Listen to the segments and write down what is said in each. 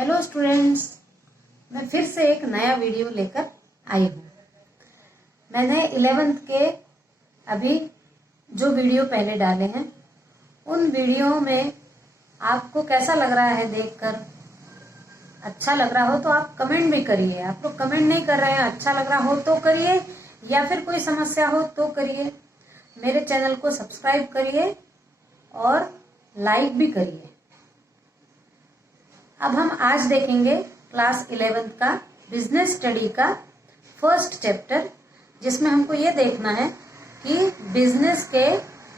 Hello students, मैं फिर से एक नया वीडियो लेकर आई हूँ। मैंने 11th के अभी जो वीडियो पहले डाले हैं उन वीडियो में आपको कैसा लग रहा है देखकर? अच्छा लग रहा हो तो आप कमेंट भी करिए। आप लोग कमेंट नहीं कर रहे हैं, अच्छा लग रहा हो तो करिए या फिर कोई समस्या हो तो करिए। मेरे चैनल को सब्सक्राइब करिए और लाइक भी करिए। अब हम आज देखेंगे क्लास 11th का बिजनेस स्टडी का फर्स्ट चैप्टर, जिसमें हमको ये देखना है कि बिजनेस के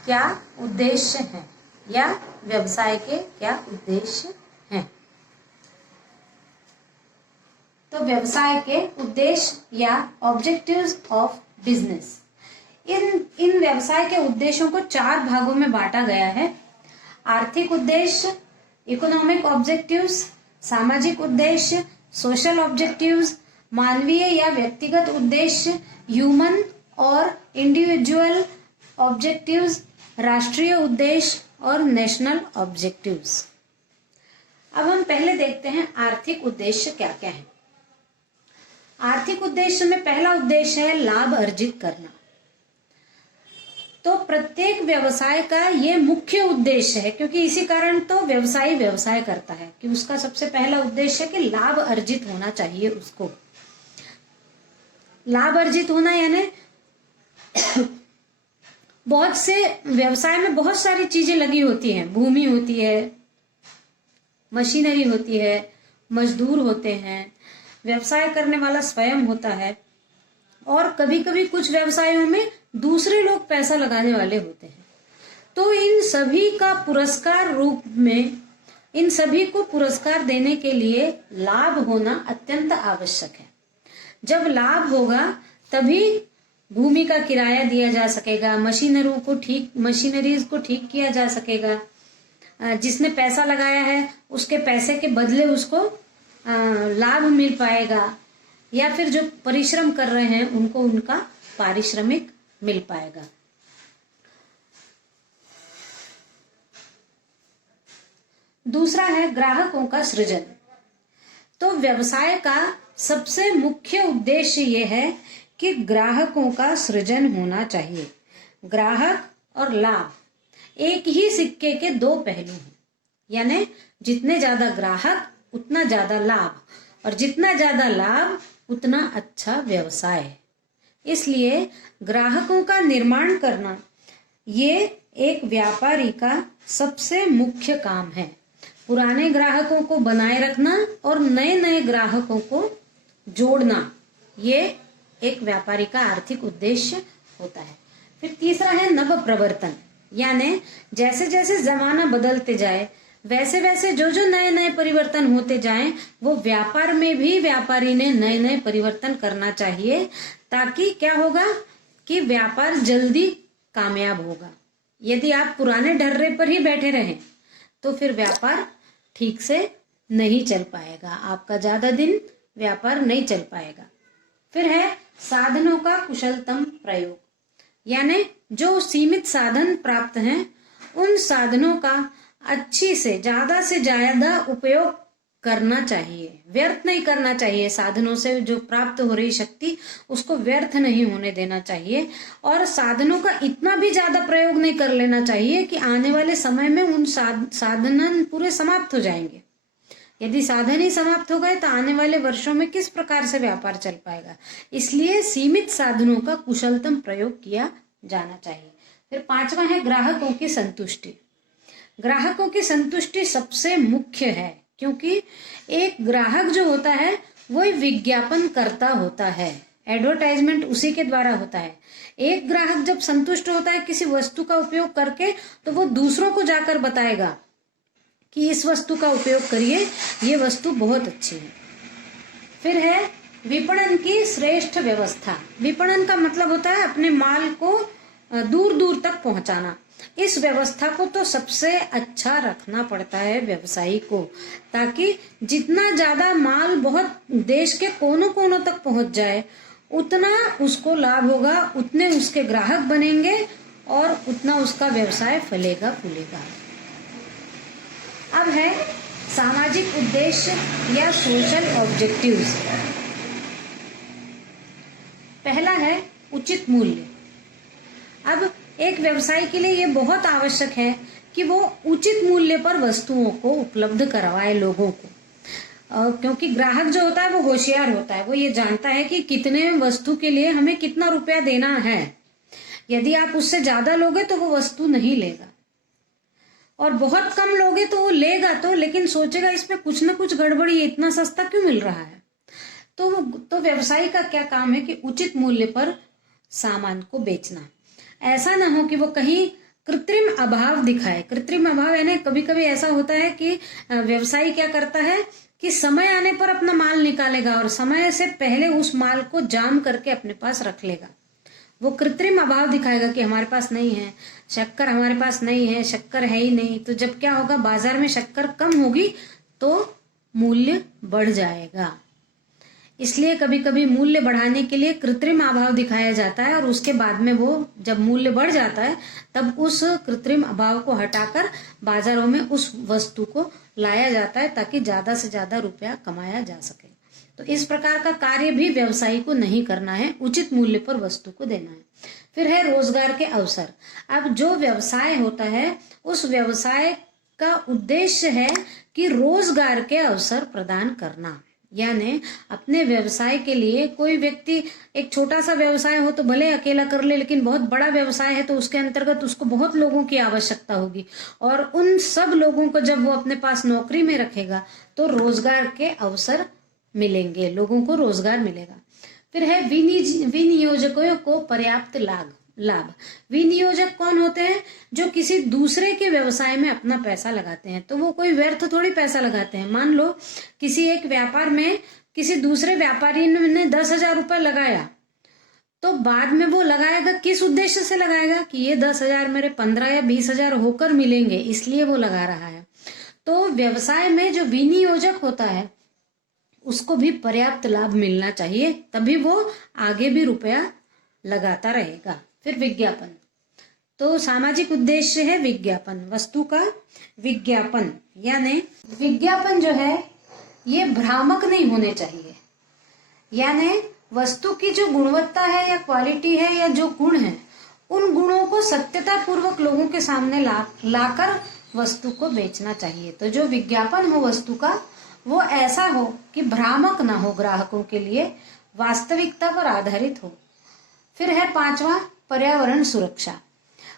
क्या उद्देश्य हैं या व्यवसाय के क्या उद्देश्य हैं। तो व्यवसाय के उद्देश्य या ऑब्जेक्टिव्स ऑफ बिजनेस, इन व्यवसाय के उद्देश्यों को 4 भागों में बांटा गया है। आर्थिक उद्देश्य, इकोनॉमिक ऑब्जेक्टिव्स, सामाजिक उद्देश्य, सोशल ऑब्जेक्टिव्स, मानवीय या व्यक्तिगत उद्देश्य, ह्यूमन और इंडिविजुअल ऑब्जेक्टिव्स, राष्ट्रीय उद्देश्य और नेशनल ऑब्जेक्टिव्स। अब हम पहले देखते हैं आर्थिक उद्देश्य क्या क्या है। आर्थिक उद्देश्य में पहला उद्देश्य है लाभ अर्जित करना। तो प्रत्येक व्यवसाय का ये मुख्य उद्देश्य है, क्योंकि इसी कारण तो व्यवसायी व्यवसाय करता है कि उसका सबसे पहला उद्देश्य है कि लाभ अर्जित होना चाहिए उसको। लाभ अर्जित होना यानी बहुत से व्यवसाय में बहुत सारी चीजें लगी होती हैं। भूमि होती है, मशीनरी होती है, मजदूर होते हैं, व्यवसाय करने वाला स्वयं होता है और कभी कभी कुछ व्यवसायों में दूसरे लोग पैसा लगाने वाले होते हैं। तो इन सभी का पुरस्कार रूप में, इन सभी को पुरस्कार देने के लिए लाभ होना अत्यंत आवश्यक है। जब लाभ होगा तभी भूमि का किराया दिया जा सकेगा, मशीनरीज को ठीक किया जा सकेगा। जिसने पैसा लगाया है उसके पैसे के बदले उसको लाभ मिल पाएगा, या फिर जो परिश्रम कर रहे हैं उनको उनका पारिश्रमिक मिल पाएगा। दूसरा है ग्राहकों का सृजन। तो व्यवसाय का सबसे मुख्य उद्देश्य यह है कि ग्राहकों का सृजन होना चाहिए। ग्राहक और लाभ एक ही सिक्के के 2 पहलू हैं, यानी जितने ज्यादा ग्राहक उतना ज्यादा लाभ, और जितना ज्यादा लाभ उतना अच्छा व्यवसाय। इसलिए ग्राहकों का निर्माण करना ये एक व्यापारी का सबसे मुख्य काम है। पुराने ग्राहकों को बनाए रखना और नए नए ग्राहकों को जोड़ना, ये एक व्यापारी का आर्थिक उद्देश्य होता है। फिर तीसरा है नव प्रवर्तन, यानी जैसे जैसे जमाना बदलते जाए वैसे वैसे जो जो नए नए परिवर्तन होते जाएं, वो व्यापार में भी व्यापारी ने नए नए परिवर्तन करना चाहिए, ताकि क्या होगा कि व्यापार जल्दी कामयाब होगा। यदि आप पुराने ढर्रे पर ही बैठे रहें तो फिर व्यापार ठीक से नहीं चल पाएगा, आपका ज्यादा दिन व्यापार नहीं चल पाएगा। फिर है साधनों का कुशलतम प्रयोग, यानी जो सीमित साधन प्राप्त हैं उन साधनों का अच्छी से ज्यादा उपयोग करना चाहिए, व्यर्थ नहीं करना चाहिए। साधनों से जो प्राप्त हो रही शक्ति उसको व्यर्थ नहीं होने देना चाहिए, और साधनों का इतना भी ज्यादा प्रयोग नहीं कर लेना चाहिए कि आने वाले समय में उन साधन पूरे समाप्त हो जाएंगे। यदि साधन ही समाप्त हो गए तो आने वाले वर्षों में किस प्रकार से व्यापार चल पाएगा। इसलिए सीमित साधनों का कुशलतम प्रयोग किया जाना चाहिए। फिर 5वां है ग्राहकों की संतुष्टि। ग्राहकों की संतुष्टि सबसे मुख्य है, क्योंकि एक ग्राहक जो होता है वो विज्ञापन करता होता है, एडवर्टाइजमेंट उसी के द्वारा होता है। एक ग्राहक जब संतुष्ट होता है किसी वस्तु का उपयोग करके, तो वो दूसरों को जाकर बताएगा कि इस वस्तु का उपयोग करिए, ये वस्तु बहुत अच्छी है। फिर है विपणन की श्रेष्ठ व्यवस्था। विपणन का मतलब होता है अपने माल को दूर दूर तक पहुंचाना। इस व्यवस्था को तो सबसे अच्छा रखना पड़ता है व्यवसायी को, ताकि जितना ज्यादा माल बहुत देश के कोनों कोनों तक पहुंच जाए उतना उसको लाभ होगा, उतने उसके ग्राहक बनेंगे और उतना उसका व्यवसाय फलेगा फूलेगा। अब है सामाजिक उद्देश्य या सोशल ऑब्जेक्टिव्स। पहला है उचित मूल्य। अब एक व्यवसाय के लिए ये बहुत आवश्यक है कि वो उचित मूल्य पर वस्तुओं को उपलब्ध करवाए लोगों को, क्योंकि ग्राहक जो होता है वो होशियार होता है, वो ये जानता है कि कितने वस्तु के लिए हमें कितना रुपया देना है। यदि आप उससे ज्यादा लोगे तो वो वस्तु नहीं लेगा, और बहुत कम लोगे तो वो लेगा तो, लेकिन सोचेगा इसमें कुछ ना कुछ गड़बड़ी है, इतना सस्ता क्यों मिल रहा है। तो व्यवसायी का क्या काम है कि उचित मूल्य पर सामान को बेचना। ऐसा ना हो कि वो कहीं कृत्रिम अभाव दिखाए। कृत्रिम अभाव यानी कभी कभी ऐसा होता है कि व्यवसायी क्या करता है कि समय आने पर अपना माल निकालेगा और समय से पहले उस माल को जाम करके अपने पास रख लेगा। वो कृत्रिम अभाव दिखाएगा कि हमारे पास नहीं है शक्कर, हमारे पास नहीं है शक्कर, है ही नहीं। तो जब क्या होगा, बाजार में शक्कर कम होगी तो मूल्य बढ़ जाएगा। इसलिए कभी कभी मूल्य बढ़ाने के लिए कृत्रिम अभाव दिखाया जाता है और उसके बाद में वो जब मूल्य बढ़ जाता है तब उस कृत्रिम अभाव को हटाकर बाजारों में उस वस्तु को लाया जाता है ताकि ज्यादा से ज्यादा रुपया कमाया जा सके। तो इस प्रकार का कार्य भी व्यवसायी को नहीं करना है, उचित मूल्य पर वस्तु को देना है। फिर है रोजगार के अवसर। अब जो व्यवसाय होता है उस व्यवसाय का उद्देश्य है कि रोजगार के अवसर प्रदान करना, यानी अपने व्यवसाय के लिए कोई व्यक्ति एक छोटा सा व्यवसाय हो तो भले अकेला कर ले, लेकिन बहुत बड़ा व्यवसाय है तो उसके अंतर्गत उसको बहुत लोगों की आवश्यकता होगी, और उन सब लोगों को जब वो अपने पास नौकरी में रखेगा तो रोजगार के अवसर मिलेंगे, लोगों को रोजगार मिलेगा। फिर है विनियोजकों को पर्याप्त लाभ। विनियोजक कौन होते हैं? जो किसी दूसरे के व्यवसाय में अपना पैसा लगाते हैं। तो वो कोई व्यर्थ थोड़ी पैसा लगाते हैं। मान लो किसी एक व्यापार में किसी दूसरे व्यापारी ने 10,000 रुपए लगाया, तो बाद में वो लगाएगा किस उद्देश्य से लगाएगा कि ये 10,000 मेरे 15 या 20,000 होकर मिलेंगे, इसलिए वो लगा रहा है। तो व्यवसाय में जो विनियोजक होता है उसको भी पर्याप्त लाभ मिलना चाहिए, तभी वो आगे भी रुपया लगाता रहेगा। फिर विज्ञापन। तो सामाजिक उद्देश्य है विज्ञापन, वस्तु का विज्ञापन, यानी विज्ञापन जो है ये भ्रामक नहीं होने चाहिए। यानी वस्तु की जो गुणवत्ता है या क्वालिटी है या जो गुण है, उन गुणों को सत्यता पूर्वक लोगों के सामने लाकर वस्तु को बेचना चाहिए। तो जो विज्ञापन हो वस्तु का वो ऐसा हो कि भ्रामक ना हो, ग्राहकों के लिए वास्तविकता पर आधारित हो। फिर है 5वां पर्यावरण सुरक्षा।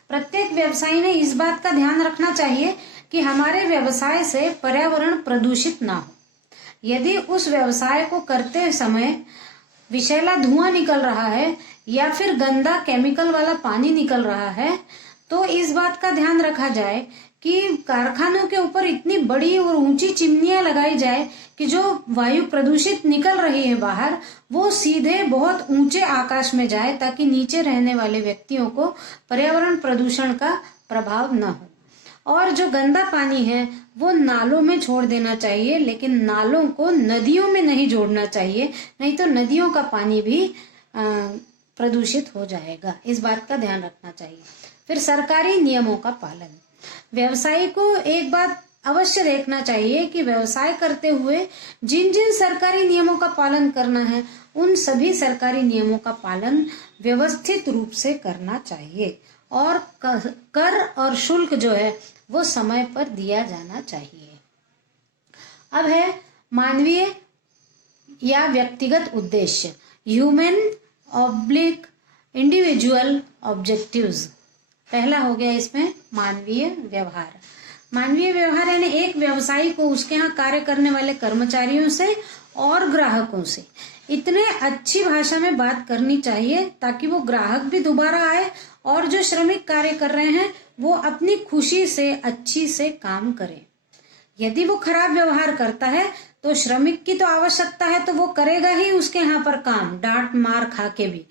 प्रत्येक व्यवसायी ने इस बात का ध्यान रखना चाहिए कि हमारे व्यवसाय से पर्यावरण प्रदूषित ना हो। यदि उस व्यवसाय को करते समय विषैला धुआं निकल रहा है या फिर गंदा केमिकल वाला पानी निकल रहा है, तो इस बात का ध्यान रखा जाए कि कारखानों के ऊपर इतनी बड़ी और ऊंची चिमनियां लगाई जाए कि जो वायु प्रदूषित निकल रही है बाहर, वो सीधे बहुत ऊंचे आकाश में जाए, ताकि नीचे रहने वाले व्यक्तियों को पर्यावरण प्रदूषण का प्रभाव न हो। और जो गंदा पानी है वो नालों में छोड़ देना चाहिए, लेकिन नालों को नदियों में नहीं जोड़ना चाहिए, नहीं तो नदियों का पानी भी प्रदूषित हो जाएगा। इस बात का ध्यान रखना चाहिए। फिर सरकारी नियमों का पालन। व्यवसायी को एक बात अवश्य देखना चाहिए कि व्यवसाय करते हुए जिन जिन सरकारी नियमों का पालन करना है, उन सभी सरकारी नियमों का पालन व्यवस्थित रूप से करना चाहिए, और कर और शुल्क जो है वो समय पर दिया जाना चाहिए। अब है मानवीय या व्यक्तिगत उद्देश्य, ह्यूमन ऑब्लिक इंडिविजुअल ऑब्जेक्टिव्स। पहला हो गया इसमें मानवीय व्यवहार। मानवीय व्यवहार यानी एक व्यवसायी को उसके यहाँ कार्य करने वाले कर्मचारियों से और ग्राहकों से इतने अच्छी भाषा में बात करनी चाहिए ताकि वो ग्राहक भी दोबारा आए, और जो श्रमिक कार्य कर रहे हैं वो अपनी खुशी से अच्छी से काम करें। यदि वो खराब व्यवहार करता है तो श्रमिक की तो आवश्यकता है तो वो करेगा ही उसके यहाँ पर काम, डांट मार खा के भी,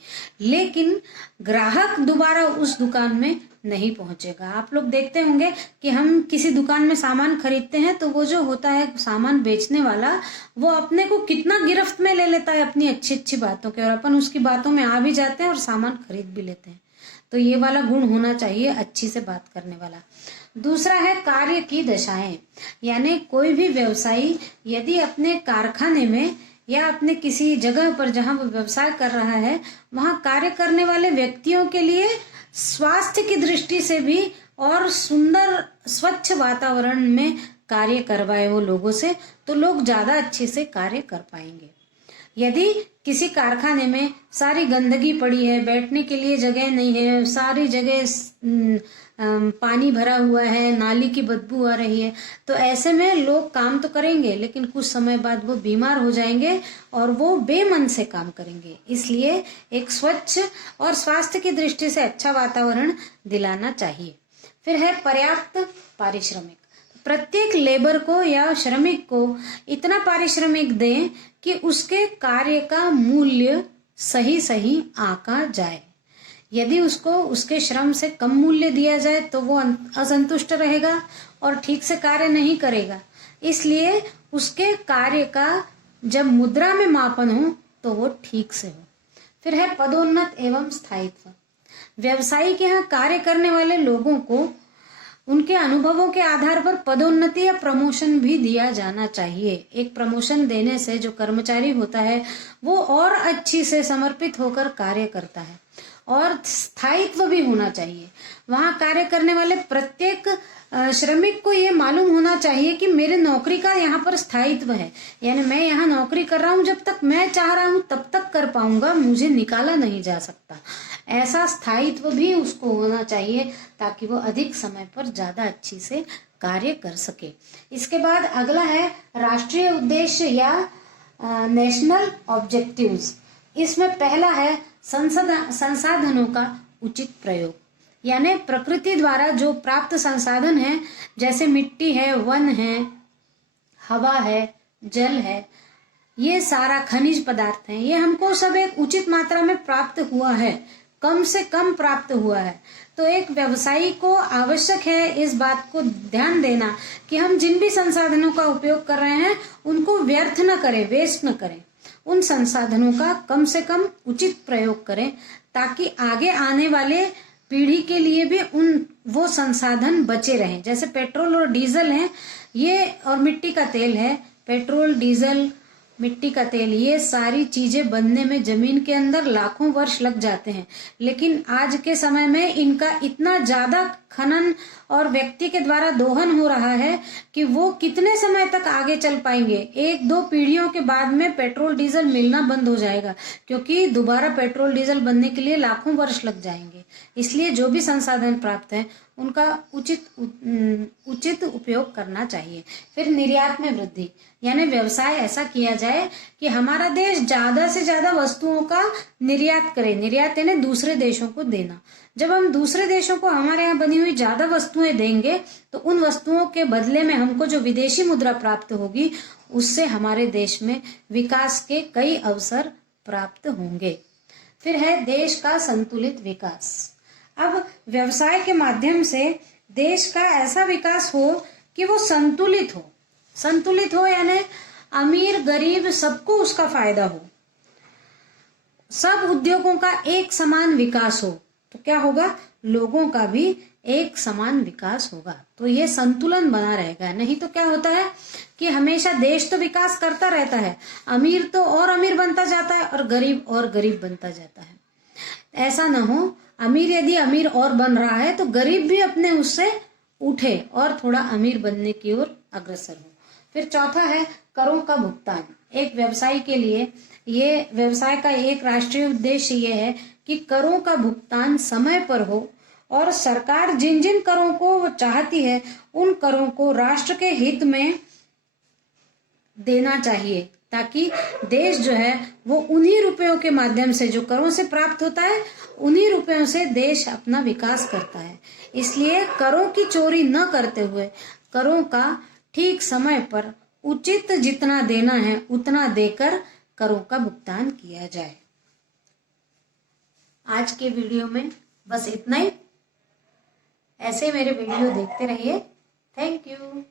लेकिन ग्राहक दोबारा उस दुकान में नहीं पहुंचेगा। आप लोग देखते होंगे कि हम किसी दुकान में सामान खरीदते हैं तो वो जो होता है सामान बेचने वाला, वो अपने को कितना गिरफ्त में ले लेता है अपनी अच्छी अच्छी बातों के, और अपन उसकी बातों में आ भी जाते हैं और सामान खरीद भी लेते हैं। तो ये वाला गुण होना चाहिए, अच्छी से बात करने वाला। दूसरा है कार्य की दशाएं, यानी कोई भी व्यवसायी यदि अपने कारखाने में या अपने किसी जगह पर जहां वो व्यवसाय कर रहा है वहां कार्य करने वाले व्यक्तियों के लिए स्वास्थ्य की दृष्टि से भी और सुंदर स्वच्छ वातावरण में कार्य करवाए वो लोगों से, तो लोग ज्यादा अच्छे से कार्य कर पाएंगे। यदि किसी कारखाने में सारी गंदगी पड़ी है, बैठने के लिए जगह नहीं है, सारी जगह पानी भरा हुआ है, नाली की बदबू आ रही है, तो ऐसे में लोग काम तो करेंगे लेकिन कुछ समय बाद वो बीमार हो जाएंगे और वो बेमन से काम करेंगे। इसलिए एक स्वच्छ और स्वास्थ्य की दृष्टि से अच्छा वातावरण दिलाना चाहिए। फिर है पर्याप्त पारिश्रमिक। प्रत्येक लेबर को या श्रमिक को इतना पारिश्रमिक दें कि उसके कार्य का मूल्य सही सही आंका जाए। यदि उसको उसके श्रम से कम मूल्य दिया जाए तो वो असंतुष्ट रहेगा और ठीक से कार्य नहीं करेगा। इसलिए उसके कार्य का जब मुद्रा में मापन हो तो वो ठीक से हो। फिर है पदोन्नत एवं स्थायित्व। व्यवसायी के यहाँ कार्य करने वाले लोगों को उनके अनुभवों के आधार पर पदोन्नति या प्रमोशन भी दिया जाना चाहिए। एक प्रमोशन देने से जो कर्मचारी होता है वो और अच्छी से समर्पित होकर कार्य करता है। और स्थायित्व भी होना चाहिए। वहां कार्य करने वाले प्रत्येक श्रमिक को ये मालूम होना चाहिए कि मेरे नौकरी का यहाँ पर स्थायित्व है, यानी मैं यहाँ नौकरी कर रहा हूँ, जब तक मैं चाह रहा हूँ तब तक कर पाऊंगा, मुझे निकाला नहीं जा सकता। ऐसा स्थायित्व भी उसको होना चाहिए ताकि वो अधिक समय पर ज्यादा अच्छी से कार्य कर सके। इसके बाद अगला है राष्ट्रीय उद्देश्य या नेशनल ऑब्जेक्टिव्स। इसमें पहला है संसाधनों का उचित प्रयोग, यानी प्रकृति द्वारा जो प्राप्त संसाधन है, जैसे मिट्टी है, वन है, हवा है, जल है, ये सारा खनिज पदार्थ है, ये हमको सब एक उचित मात्रा में प्राप्त हुआ है, कम से कम प्राप्त हुआ है। तो एक व्यवसायी को आवश्यक है इस बात को ध्यान देना कि हम जिन भी संसाधनों का उपयोग कर रहे हैं उनको व्यर्थ न करें, वेस्ट न करें। उन संसाधनों का कम से कम उचित प्रयोग करें ताकि आगे आने वाले पीढ़ी के लिए भी वो संसाधन बचे रहें। जैसे पेट्रोल और डीजल है ये, और मिट्टी का तेल है, पेट्रोल, डीजल, मिट्टी का तेल, ये सारी चीजें बनने में जमीन के अंदर लाखों वर्ष लग जाते हैं, लेकिन आज के समय में इनका इतना ज्यादा खनन और व्यक्ति के द्वारा दोहन हो रहा है कि वो कितने समय तक आगे चल पाएंगे। 1-2 पीढ़ियों के बाद में पेट्रोल डीजल मिलना बंद हो जाएगा, क्योंकि दोबारा पेट्रोल डीजल बनने के लिए लाखों वर्ष लग जाएंगे। इसलिए जो भी संसाधन प्राप्त है उनका उचित उपयोग करना चाहिए। फिर निर्यात में वृद्धि, यानी व्यवसाय ऐसा किया जाए कि हमारा देश ज्यादा से ज्यादा वस्तुओं का निर्यात करे। निर्यात यानी दूसरे देशों को देना। जब हम दूसरे देशों को हमारे यहाँ बनी हुई ज्यादा वस्तुएं देंगे तो उन वस्तुओं के बदले में हमको जो विदेशी मुद्रा प्राप्त होगी उससे हमारे देश में विकास के कई अवसर प्राप्त होंगे। फिर है देश का संतुलित विकास। अब व्यवसाय के माध्यम से देश का ऐसा विकास हो कि वो संतुलित हो। संतुलित हो यानी अमीर गरीब सबको उसका फायदा हो, सब उद्योगों का एक समान विकास हो, तो क्या होगा, लोगों का भी एक समान विकास होगा। तो ये संतुलन बना रहेगा। नहीं तो क्या होता है कि हमेशा देश तो विकास करता रहता है, अमीर तो और अमीर बनता जाता है और गरीब और गरीब बनता जाता है। ऐसा ना हो, अमीर यदि अमीर और बन रहा है तो गरीब भी अपने उससे उठे और थोड़ा अमीर बनने की ओर अग्रसर हो। फिर चौथा है करों का भुगतान। एक व्यवसायी के लिए ये व्यवसाय का एक राष्ट्रीय उद्देश्य ये है कि करों का भुगतान समय पर हो और सरकार जिन जिन करों को वो चाहती है उन करों को राष्ट्र के हित में देना चाहिए, ताकि देश जो है वो उन्हीं रुपयों के माध्यम से, जो करों से प्राप्त होता है उन्हीं रुपयों से देश अपना विकास करता है। इसलिए करों की चोरी न करते हुए करों का ठीक समय पर उचित जितना देना है उतना देकर करों का भुगतान किया जाए। आज के वीडियो में बस इतना ही। ऐसे मेरे वीडियो देखते रहिए। Thank you.